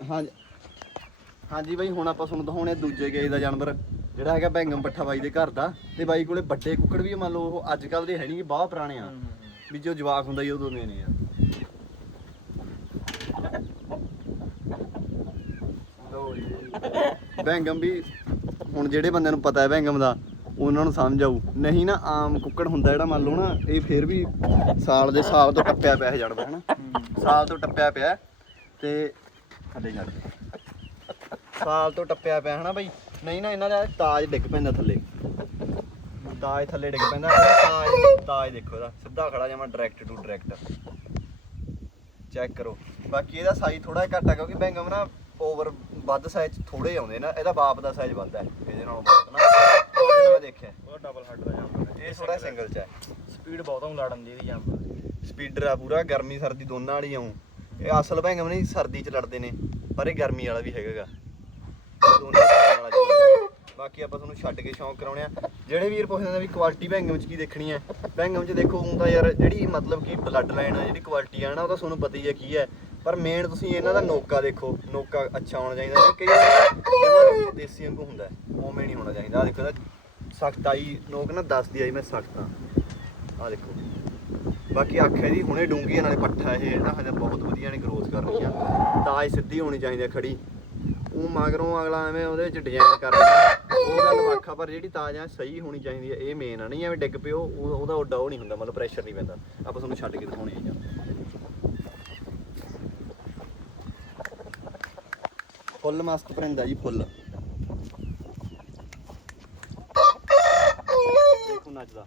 ਹਾਂਜੀ। ਹਾਂਜੀ ਬਾਈ ਹੁਣ ਆਪਾਂ ਤੁਹਾਨੂੰ ਦਿਖਾਉਣੇ ਦੂਜੇ ਗੇਜ ਦਾ ਜਾਨਵਰ ਜਿਹੜਾ ਹੈਗਾ ਬੈਂਗਮ ਪੱਠਾ ਬਾਈ ਦੇ ਘਰ ਦਾ। ਤੇ ਬਾਈ ਕੋਲੇ ਵੱਡੇ ਕੁੱਕੜ ਵੀ ਮੰਨ ਲਓ ਉਹ ਅੱਜ ਕੱਲ ਦੇ ਹੈ ਨਹੀਂ ਬਹੁਤ ਪੁਰਾਣੇ ਆ। ਵੀ ਜੋ ਜਵਾਕ ਹੁੰਦਾ ਹੀ ਉਦੋਂ ਦੇ ਨੇ ਆ। ਜੀ। ਬੈਂਗਮ ਵੀ ਹੁਣ ਜਿਹੜੇ ਬੰਦਿਆਂ ਨੂੰ ਪਤਾ ਹੈ ਬੈਂਗਮ ਦਾ ਉਹਨਾਂ ਨੂੰ ਸਮਝ ਆਊ। ਨਹੀਂ ਨਾ ਆਮ ਕੁੱਕੜ ਹੁੰਦਾ ਜਿਹੜਾ ਮੰਨ ਲਓ ਨਾ ਇਹ ਫੇਰ ਵੀ ਸਾਲ ਦੇ ਸਾਲ ਤੋਂ ਟੱਪਿਆ ਪਿਆ ਇਹ ਜਾਨਵਰ ਹਨਾ ਸਾਲ ਤੋਂ ਟੱਪਿਆ ਪਿਆ। ਤੇ ਥੱਲੇ ਛੱਡ। ਸਾਲ ਤੋਂ ਟੱਪਿਆ ਪਿਆ ਹਨਾ ਬਈ। ਨਹੀਂ ਨਾ ਇਹਨਾਂ ਦਾ ਤਾਜ ਡਿੱਗ ਪੈਂਦਾ ਥੱਲੇ। ਤਾਜ ਥੱਲੇ ਡਿੱਗ ਪੈਂਦਾ। ਤਾਜ ਤਾਜ ਦੇਖੋ ਇਹਦਾ। ਸਿੱਧਾ ਖੜਾ ਜਾਵਾਂ ਡਾਇਰੈਕਟ ਟੂ ਡਾਇਰੈਕਟ ਚੈੱਕ ਕਰੋ। ਬਾਕੀ ਇਹਦਾ ਸਾਈਜ਼ ਥੋੜਾ ਜਿਹਾ ਘੱਟ ਆ ਕਿਉਂਕਿ ਬੈਂਗਮ ਨਾ ਓਵਰ ਵੱਧ ਸਾਈਜ਼ ਥੋੜੇ ਆਉਂਦੇ ਨਾ। ਇਹਦਾ ਬਾਪ ਦਾ ਸਾਈਜ਼ ਵੱਧ ਹੈ ਇਹਦੇ ਨਾਲੋਂ ਬਹੁਤ ਨਾ। ਇਹਦਾ ਮੈਂ ਦੇਖਿਆ। ਉਹ ਡਬਲ ਹੱਡ ਦਾ ਜਾਨਵਰ ਇਹ ਥੋੜਾ ਸਿੰਗਲ ਚ ਹੈ ਸਪੀਡ ਬਹੁਤ ਆ ਲੜਨ ਦੀ ਇਹਦੀ ਦੀ ਸਪੀਡਰ ਆ ਪੂਰਾ। ਗਰਮੀ ਸਰਦੀ ਦੋਨਾਂ ਵਾਲੀ ਆਉਂ। ਇਹ ਅਸਲ ਬੈਂਗਮ ਨਹੀਂ ਸਰਦੀ ਚ ਲੜਦੇ ਨੇ ਪਰ ਇਹ ਗਰਮੀ ਵਾਲਾ ਵੀ ਹੈਗਾਗਾ। ਦੋਨਾਂ ਹਿਸਾਬ ਨਾਲ ਚੱਲਦਾ। ਬਾਕੀ ਆਪਾਂ ਤੁਹਾਨੂੰ ਛੱਡ ਕੇ ਸ਼ੌਂਕ ਕਰਾਉਣੇ ਆ। ਜਿਹੜੇ ਵੀਰ ਪੁੱਛਦੇ ਨੇ ਵੀ ਕੁਆਲਿਟੀ ਬੈਂਗਮ ਚ ਕੀ ਦੇਖਣੀ ਹੈ ਬੈਂਗਮ ਚ ਦੇਖੋ ਹੁਣ ਤਾਂ ਯਾਰ ਜਿਹੜੀ ਮਤਲਬ ਕਿ ਬਲੱਡ ਲਾਈਨ ਆ ਜਿਹੜੀ ਕੁਆਲਿਟੀ ਆ ਨਾ ਉਹ ਤਾਂ ਤੁਹਾਨੂੰ ਪਤਾ ਹੀ ਹੈ ਕੀ ਹੈ। ਪਰ ਮੇਨ ਤੁਸੀਂ ਇਹਨਾਂ ਦਾ ਨੋਕਾ ਦੇਖੋ ਨੋਕਾ ਅੱਛਾ ਹੋਣਾ ਚਾਹੀਦਾ ਜੀ ਕਈ ਵਾਰ ਦੇਸੀ ਵਾਂਗੂ ਹੁੰਦਾ ਹੈ, ਉਵੇਂ ਨਹੀਂ ਹੋਣਾ ਚਾਹੀਦਾ। ਆ ਦੇਖੋ ਇਹਦਾ ਸਖਤਾਈ ਨੋਕ ਨਾ ਦੱਸਦੀ ਆਈ ਮੈਂ ਸਖਤ ਆ ਆ ਦੇਖੋ। ਬਾਕੀ ਆਖਿਆ ਜੀ ਹੁਣੇ ਡੂੰਗੀ ਆ, ਨਾਲੇ ਪੱਠਾ ਇਹ ਨਾ ਹਜੇ ਬਹੁਤ ਵਧੀਆ ਨੇ ਗਰੋਥ ਕਰ ਰਹੀ ਆ ਤਾਜ ਸਿੱਧੀ ਹੋਣੀ ਚਾਹੀਦੀ ਆ ਖੜੀ। ਉਹ ਮਗਰੋਂ ਅਗਲਾ ਐਵੇਂ ਉਹਦੇ ਵਿੱਚ ਡਿਜ਼ਾਈਨ ਕਰ ਰਿਹਾ। ਉਹ ਗੱਲ ਵੱਖ ਪਰ ਜਿਹੜੀ ਤਾਜ ਆ ਸਹੀ ਹੋਣੀ ਚਾਹੀਦੀ ਆ ਇਹ ਮੇਨ ਆ। ਨਹੀਂ ਐਵੇਂ ਡਿੱਗ ਪਿਓ ਉਹ- ਉਹਦਾ ਓਡਾ ਉਹ ਨਹੀਂ ਹੁੰਦਾ ਮਤਲਬ ਪ੍ਰੈਸ਼ਰ ਨਹੀਂ ਪੈਂਦਾ। ਆਪਾਂ ਤੁਹਾਨੂੰ ਛੱਡ ਕੇ ਦਿਖਾਉਣੇ ਆ ਜੀ। ਫੁੱਲ ਮਸਤ ਪਰਿੰਦਾ ਜੀ ਫੁੱਲ। ਦੇਖੋ ਨੱਚਦਾ।